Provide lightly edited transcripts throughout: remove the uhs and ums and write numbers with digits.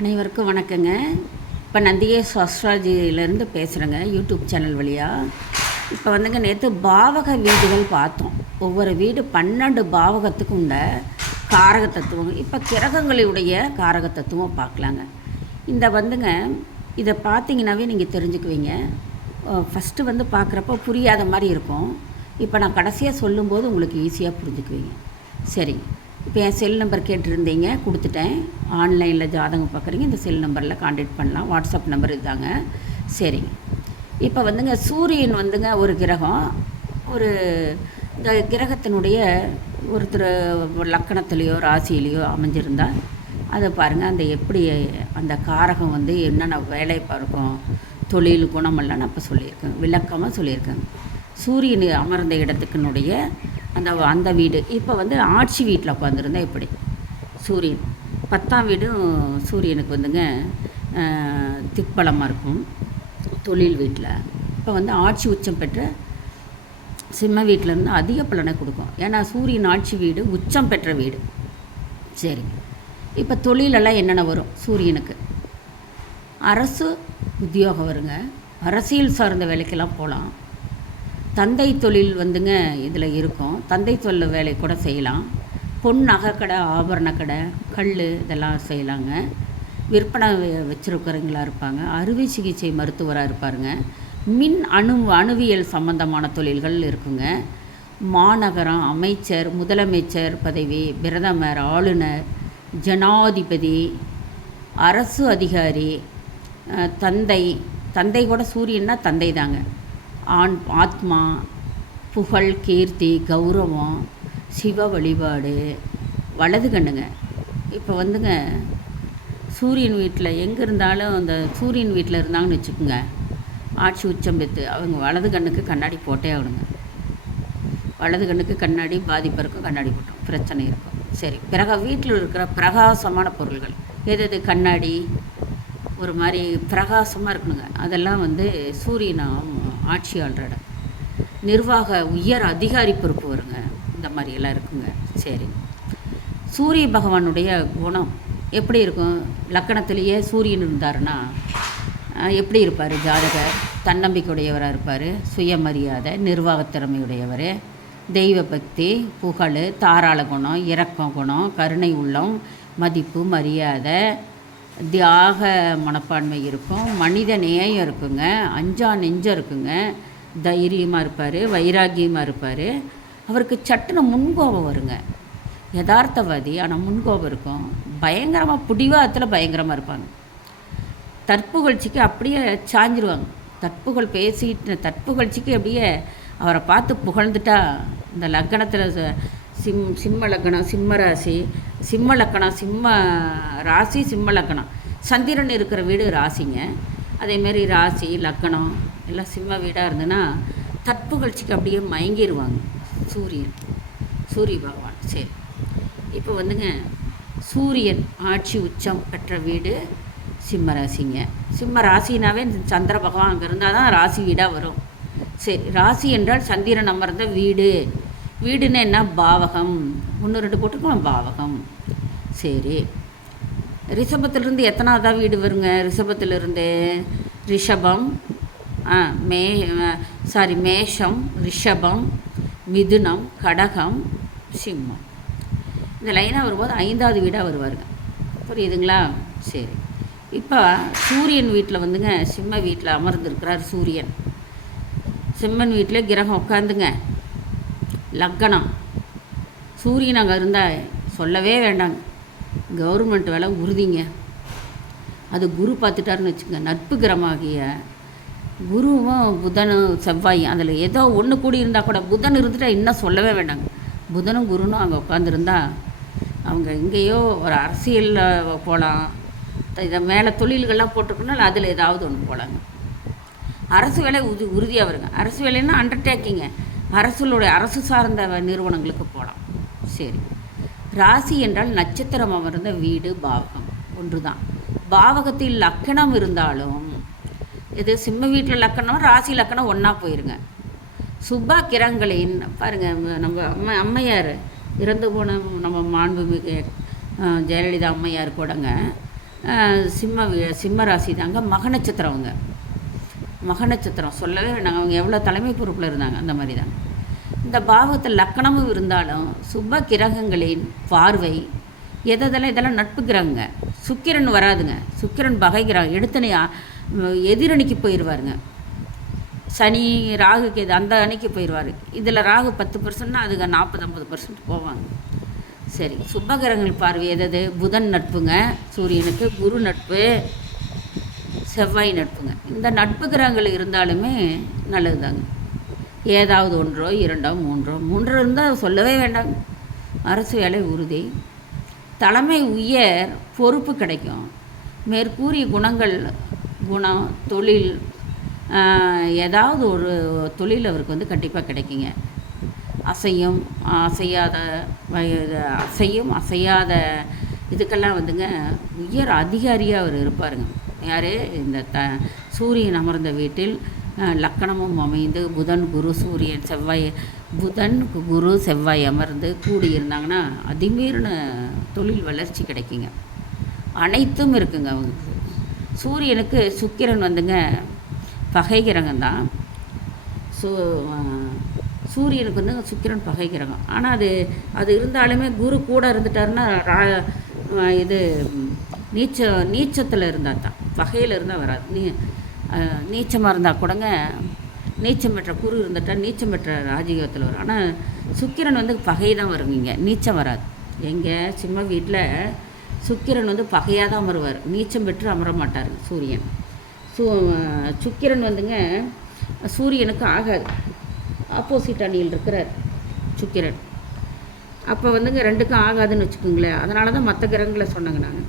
அனைவருக்கும் வணக்கங்க. இப்போ நந்திகேஷ் அஸ்ட்ராலஜியிலேருந்து பேசுகிறேங்க, யூடியூப் சேனல் வழியாக. இப்போ நேற்று பாவக வீடுகள் பார்த்தோம். ஒவ்வொரு வீடு 12 பாவகத்துக்கு உண்ட காரக தத்துவம், இப்போ கிரகங்களுடைய காரக தத்துவம் பார்க்கலாங்க. இதை பார்த்தீங்கன்னாவே நீங்கள் தெரிஞ்சுக்குவீங்க. ஃபஸ்ட்டு பார்க்குறப்ப புரியாத மாதிரி இருக்கும். இப்போ நான் கடைசியாக சொல்லும்போது உங்களுக்கு ஈஸியாக புரிஞ்சுக்குவீங்க. சரிங்க. இப்போ என் செல் நம்பர் கேட்டிருந்தீங்க, கொடுத்துட்டேன். ஆன்லைனில் ஜாதகம் பார்க்குறீங்க, இந்த செல் நம்பரில் கான்டாக்ட் பண்ணலாம். வாட்ஸ்அப் நம்பர் இதுதாங்க. சரிங்க. இப்போ சூரியன் ஒரு கிரகம். இந்த கிரகத்தினுடைய ஒருத்தர் லக்கணத்துலேயோ ராசியிலையோ அமைஞ்சிருந்தால் அதை பாருங்கள். எப்படி அந்த காரகம் என்னென்ன வேலை பார்க்கும், தொழில் குணமெல்லாம் நான் இப்போ சொல்லியிருக்கேன், விளக்கமாக சொல்லியிருக்கேன். சூரியன் அமர்ந்த இடத்துக்குனுடைய அந்த வீடு. இப்போ ஆட்சி வீட்டில் உட்காந்துருந்தா எப்படி சூரியன் 10ஆம் வீடும் சூரியனுக்கு திக்பலமாக இருக்கும் தொழில் வீட்டில். இப்போ ஆட்சி உச்சம் பெற்ற சிம்ம வீட்டிலேருந்து அதிக பலனை கொடுக்கும். ஏன்னா சூரியன் ஆட்சி வீடு உச்சம் பெற்ற வீடு. சரி. இப்போ தொழிலெல்லாம் என்னென்ன வரும் சூரியனுக்கு? அரசு உத்தியோகம் வருங்க. அரசியல் சார்ந்த வேலைக்கெல்லாம் போகலாம். தந்தை தொழில் இதில் இருக்கும். தந்தை தொழில் வேலை கூட செய்யலாம். பொன் நகைக்கடை, ஆபரண கடை, கல் இதெல்லாம் செய்யலாங்க. விற்பனை வச்சுருக்கிறவங்களாக இருப்பாங்க. அறுவை சிகிச்சை மருத்துவராக இருப்பாருங்க. அணுவியல் சம்பந்தமான தொழில்கள் இருக்குங்க. மாநகரம், அமைச்சர், முதலமைச்சர் பதவி, பிரதமர், ஆளுநர், ஜனாதிபதி, அரசு அதிகாரி, தந்தை கூட சூரியன்னா தந்தை தாங்க. ஆத்மா, புகழ், கீர்த்தி, கௌரவம், சிவ வழிபாடு, வலது கண்ணுங்க. இப்போ சூரியன் வீட்டில் எங்கே இருந்தாலும் அந்த சூரியன் வீட்டில் இருந்தாங்கன்னு வச்சுக்கோங்க, ஆட்சி உச்சம் பெற்று அவங்க வலது கண்ணுக்கு கண்ணாடி போட்டே ஆகணுங்க. வலது கண்ணுக்கு கண்ணாடி பாதிப்பு இருக்கும், கண்ணாடி போட்டோம் பிரச்சனை இருக்கும். சரி. வீட்டில் இருக்கிற பிரகாசமான பொருள்கள் எது? கண்ணாடி ஒரு மாதிரி பிரகாசமாக இருக்கணுங்க. அதெல்லாம் சூரியன் ஆட்சி ஆள்ற இடம். நிர்வாக உயர் அதிகாரி பொறுப்பு வருங்க. இந்த மாதிரியெல்லாம் இருக்குங்க. சரி. சூரிய பகவானுடைய குணம் எப்படி இருக்கும்? லக்கணத்திலேயே சூரியன் இருந்தாருன்னா எப்படி இருப்பார் ஜாதகர்? தன்னம்பிக்கையுடையவராக இருப்பார். சுயமரியாதை, நிர்வாகத்திறமையுடையவர், தெய்வ பக்தி, புகழ், தாராள குணம், இரக்க குணம், கருணை உள்ளம், மதிப்பு, மரியாதை, தியாக மனப்பான்மை இருக்கும். மனித நேயம் இருக்குங்க. அஞ்சா நெஞ்சம் இருக்குங்க. தைரியமாக இருப்பார். வைராக்கியமாக இருப்பார். அவருக்கு சட்டுன்னு முன்கோபம் வருங்க. யதார்த்தவாதி, ஆனால் முன்கோபம் இருக்கும். பயங்கரமாக பிடிவாதத்தில் பயங்கரமாக இருப்பாங்க. தற்புகழ்ச்சிக்கு அப்படியே சாஞ்சிருவாங்க. தற்புகழ்ச்சிக்கு அப்படியே அவரை பார்த்து புகழ்ந்துட்டா இந்த லக்கணத்தில் சிம்ம லக்கணம், சிம்ம ராசி, சிம்ம லக்கணம், சிம்ம ராசி, சிம்ம லக்கணம், சந்திரன் இருக்கிற வீடு ராசிங்க. அதேமாரி ராசி லக்கணம் எல்லாம் சிம்ம வீடாக இருந்ததுன்னா தற்புகழ்ச்சிக்கு அப்படியே மயங்கிடுவாங்க சூரிய பகவான். சரி. இப்போ சூரியன் ஆட்சி உச்சம் பெற்ற வீடு சிம்ம ராசிங்க. சிம்ம ராசினாவே சந்திர பகவான் அங்கே இருந்தால் தான் ராசி வீடாக வரும். சரி. ராசி என்றால் சந்திரன் அமர்ந்த வீடு. வீடுன்னு என்ன? பாவகம். 1 2 போட்டுக்கலாம், பாவகம். சரி. ரிஷபத்திலிருந்து எத்தனாவதா வீடு வருங்க? ரிஷபத்திலிருந்து ரிஷபம், மேஷம், ரிஷபம், மிதுனம், கடகம், சிம்மம். இந்த லைனாக வரும்போது 5வது வீடாக வருவாருங்க. புரியுதுங்களா? சரி. இப்போ சூரியன் வீட்டில் சிம்ம வீட்டில் அமர்ந்திருக்கிறார் சூரியன். சிம்மன் வீட்டில் கிரகம் உட்காந்துங்க. லக்கணம் சூரியன் அங்கே இருந்தால் சொல்லவே வேண்டாங்க. கவர்மெண்ட் வேலை உறுதிங்க. அது குரு பார்த்துட்டாருன்னு வச்சுக்கோங்க. நட்பு கிரகமாகிய குருவும் புதனும் செவ்வாயும் அதில் ஏதோ ஒன்று கூடி இருந்தால் கூட, புதன் இருந்துட்டால் இன்னும் சொல்லவே வேண்டாங்க. புதனும் குருனும் அங்கே உட்காந்துருந்தா அவங்க எங்கேயோ ஒரு அரசியலில் போகலாம். இதை மேலே தொழில்கள்லாம் போட்டிருக்கனால அதில் ஏதாவது ஒன்று போகலாங்க. அரசு வேலை உறுதியாக வருங்க. அரசு வேலைன்னா அண்டர்டேக்கிங்க. அரசு சார்ந்த நிறுவனங்களுக்கு போகலாம். சரி. ராசி என்றால் நட்சத்திரம் அமர்ந்த வீடு பாவகம் ஒன்று தான். பாவகத்தில் லக்கணம் இருந்தாலும் இது சிம்ம வீட்டில் லக்கணம், ராசி லக்கணம் ஒன்றா போயிருங்க. சுப கிரகங்களின் பாருங்கள், நம்ம அம்மையார் இறந்து போன நம்ம மாண்புமிகு ஜெயலலிதா அம்மையார் கூடங்க சிம்ம ராசி தாங்க. மக நட்சத்திரவங்க. மக நட்சத்திரம் சொல்லவே வேண்டாங்க. அவங்க எவ்வளோ தலைமை பொறுப்பில் இருந்தாங்க, அந்த மாதிரி தாங்க. இந்த பாவத்தில் லக்கணமும் இருந்தாலும் சுப கிரகங்களின் பார்வை இதெல்லாம் நட்பு கிரகங்க. சுக்கிரன் வராதுங்க. சுக்கிரன் பகை கிரகம். எடுத்தனை எதிரணிக்கு போயிடுவாருங்க. சனி ராகுக்கு இது அந்த அன்னைக்கு போயிடுவார். இதில் ராகு 10%னா அதுக்கு 40-50% போவாங்க. சரி, சுபகிரகங்கள் பார்வை எது? புதன் நட்புங்க சூரியனுக்கு, குரு நட்பு, செவ்வாய் நட்புங்க. இந்த நட்பு கிரகங்கள் இருந்தாலுமே நல்லது தாங்க. ஏதாவது 1 2 3 இருந்தால் சொல்லவே வேண்டாங்க. அரசு வேலை உறுதி, தலைமை உயர் பொறுப்பு கிடைக்கும். மேற்கூறிய குணம் தொழில், ஏதாவது ஒரு தொழில் அவருக்கு வந்து கண்டிப்பாக கிடைக்குங்க. அசையும் அசையாத இதுக்கெல்லாம் வந்துங்க உயர் அதிகாரியாக அவர் இருப்பாருங்க. யார்? இந்த சூரியன் அமர்ந்த வீட்டில் லக்கணமும் அமைந்து புதன் குரு செவ்வாய் அமர்ந்து கூடியிருந்தாங்கன்னா அதிமீறின தொழில் வளர்ச்சி கிடைக்குங்க. அனைத்தும் இருக்குங்க அவங்களுக்கு. சூரியனுக்கு சுக்கிரன் வந்துங்க பகை கிரகம் தான். சூரியனுக்கு வந்து சுக்கிரன் பகை கிரகம். ஆனால் அது இருந்தாலுமே குரு கூட இருந்துட்டாருன்னா இது நீச்சத்தில் இருந்தால் தான், பகையில் இருந்தால் வராது. நீச்சமாக இருந்தால் கூடங்க, நீச்சம் பெற்ற குரு இருந்துட்டால் நீச்சம் பெற்ற ராஜயோகத்தில் வரும். ஆனால் சுக்கிரன் வந்து பகை தான் வருவீங்க, நீச்சம் வராது. எங்கள் சிம்ம வீட்டில் சுக்கிரன் வந்து பகையாக தான் வருவார், நீச்சம் பெற்று அமர மாட்டார் சூரியன். சுக்கிரன் வந்துங்க சூரியனுக்கு ஆகாது. ஆப்போசிட் அணியில் இருக்கிறார் சுக்கிரன். அப்போ வந்துங்க ரெண்டுக்கும் ஆகாதுன்னு வச்சுக்கோங்களேன். அதனால தான் மற்ற கிரகங்களை சொன்னாங்க நான்.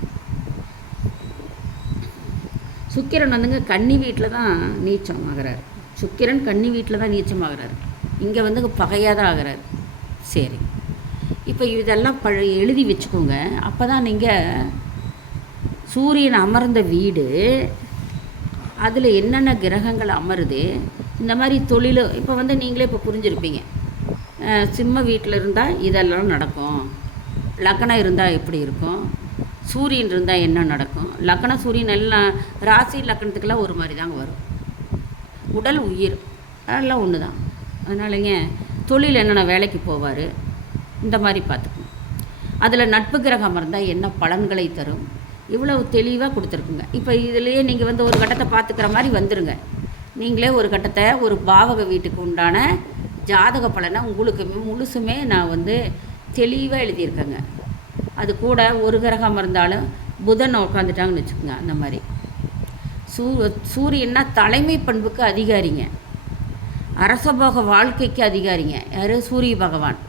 சுக்கிரன் வந்துங்க கன்னி வீட்டில் தான் நீச்சம் ஆகிறார். சுக்கிரன் கன்னி வீட்டில் தான் நீச்சம் ஆகிறார். இங்கே வந்து பகையாக தான் ஆகிறார். சரி, இப்போ இதெல்லாம் எழுதி வச்சுக்கோங்க. அப்போ தான் நீங்கள் சூரியன் அமர்ந்த வீடு, அதில் என்னென்ன கிரகங்கள் அமருது, இந்த மாதிரி தொழில் இப்போ வந்து நீங்களே இப்போ புரிஞ்சுருப்பீங்க. சிம்ம வீட்டில் இருந்தால் இதெல்லாம் நடக்கும், லக்னம் இருந்தால் எப்படி இருக்கும், சூரியன் இருந்தால் என்ன நடக்கும். லக்னம் சூரியன் எல்லாம் ராசி லக்னத்துக்கெல்லாம் ஒரு மாதிரி தாங்க வரும். உடல் உயிர் அதெல்லாம் ஒன்று தான். அதனாலங்க தொழில் என்னென்ன வேலைக்கு போவார், இந்த மாதிரி பார்த்துக்கணும். அதில் நட்பு கிரகம் இருந்தால் என்ன பலன்களை தரும், இவ்வளவு தெளிவாக கொடுத்துருக்குங்க. இப்போ இதுலேயே நீங்கள் வந்து ஒரு கட்டத்தை பார்த்துக்கிற மாதிரி வந்துடுங்க. நீங்களே ஒரு கட்டத்தை ஒரு பாவக வீட்டுக்கு உண்டான ஜாதக பலனை உங்களுக்கு முழுசுமே நான் வந்து தெளிவாக எழுதியிருக்கேங்க. அது கூட ஒரு கிரகம் இருந்தாலும் புதன் உட்காந்துட்டாங்கன்னு வச்சுக்கோங்க. அந்த மாதிரி சூரியன்னா தலைமை பண்புக்கு அதிகாரிங்க, அரசபோக வாழ்க்கைக்கு அதிகாரிங்க. யார்? சூரிய பகவான்.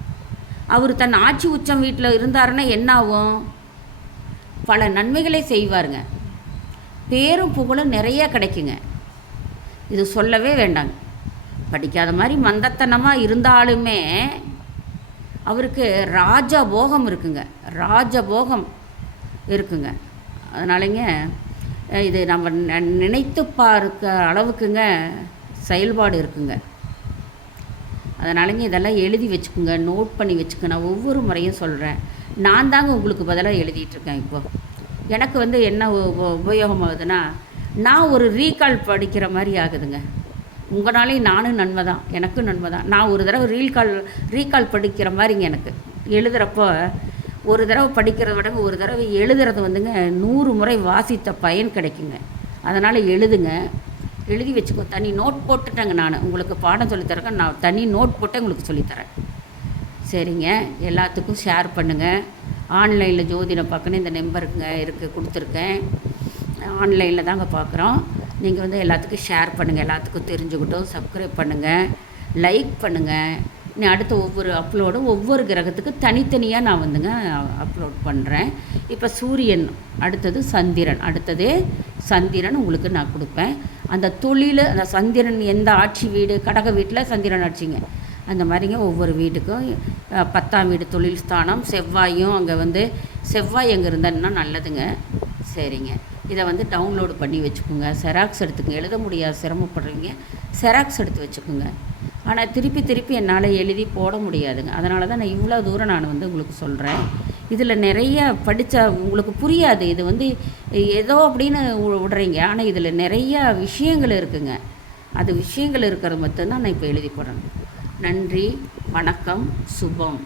அவர் தன் ஆட்சி உச்சம் வீட்டில் இருந்தாருன்னா என்ன ஆகும்? பல நன்மைகளை செய்வாருங்க. பேரும் புகழும் நிறைய கிடைக்குங்க. இது சொல்லவே வேண்டாங்க. படிக்காத மாதிரி மந்தத்தனமாக இருந்தாலுமே அவருக்கு ராஜபோகம் இருக்குங்க. அதனாலங்க இது நம்ம நினைத்து பார்க்க அளவுக்குங்க செயல்பாடு இருக்குங்க. அதனாலங்க இதெல்லாம் எழுதி வச்சுக்கோங்க, நோட் பண்ணி வச்சுக்க. நான் ஒவ்வொரு முறையும் சொல்கிறேன். நான் தாங்க உங்களுக்கு பதிலாக எழுதிட்டுருக்கேன். இப்போது எனக்கு வந்து என்ன உபயோகமாகுதுன்னா, நான் ஒரு ரீகால் படிக்கிற மாதிரி ஆகுதுங்க. உங்களாலேயும் நானும் நன்மை தான், எனக்கும் நன்மை தான். நான் ஒரு தடவை ரீகால் படிக்கிற மாதிரிங்க. எனக்கு எழுதுகிறப்போ ஒரு தடவை படிக்கிறத விட ஒரு தடவை எழுதுறது வந்துங்க 100 முறை வாசித்த பயன் கிடைக்குங்க. அதனால் எழுதி வச்சுக்கோ. தனி நோட் போட்டுட்டேங்க. நான் உங்களுக்கு பாடம் சொல்லித்தரேங்க. நான் தனி நோட் போட்டு உங்களுக்கு சொல்லித்தரேன். சரிங்க, எல்லாத்துக்கும் ஷேர் பண்ணுங்கள். ஆன்லைனில் ஜோதிடம் பார்க்கணும், இந்த நம்பருக்குங்க கொடுத்துருக்கேன். ஆன்லைனில் தாங்க பார்க்குறோம். நீங்கள் வந்து எல்லாத்துக்கும் ஷேர் பண்ணுங்கள், எல்லாத்துக்கும் தெரிஞ்சுக்கிட்டோம். சப்ஸ்கிரைப் பண்ணுங்கள், லைக் பண்ணுங்கள். நீ அடுத்த ஒவ்வொரு அப்லோடும் ஒவ்வொரு கிரகத்துக்கு தனித்தனியாக நான் வந்துங்க அப்லோட் பண்ணுறேன். இப்போ சூரியன் அடுத்தது சந்திரன் உங்களுக்கு நான் கொடுப்பேன். அந்த தொழில், அந்த சந்திரன் எந்த ஆட்சி வீடு, கடக வீட்டில் சந்திரன் ஆட்சிங்க. அந்த மாதிரிங்க ஒவ்வொரு வீட்டுக்கும் 10ஆம் வீடு தொழில் ஸ்தானம். செவ்வாயும் அங்கே வந்து செவ்வாய் அங்கே இருந்தான்னா நல்லதுங்க. சரிங்க, இதை வந்து டவுன்லோடு பண்ணி வச்சுக்கோங்க. செராக்ஸ் எடுத்துக்கோங்க. எழுத முடியாது, சிரமப்படுறீங்க, செராக்ஸ் எடுத்து வச்சுக்கோங்க. ஆனால் திருப்பி என்னால் எழுதி போட முடியாதுங்க. அதனால தான் நான் இவ்வளோ தூரம் நான் வந்து உங்களுக்கு சொல்கிறேன். இதில் நிறைய படித்தா உங்களுக்கு புரியாது. இது வந்து ஏதோ அப்படின்னு விடுறீங்க. ஆனால் இதில் நிறையா விஷயங்கள் இருக்குங்க. அது விஷயங்கள் இருக்கிறது மட்டும்தான் நான் இப்போ எழுதி போடணும். நன்றி, வணக்கம், சுபம்.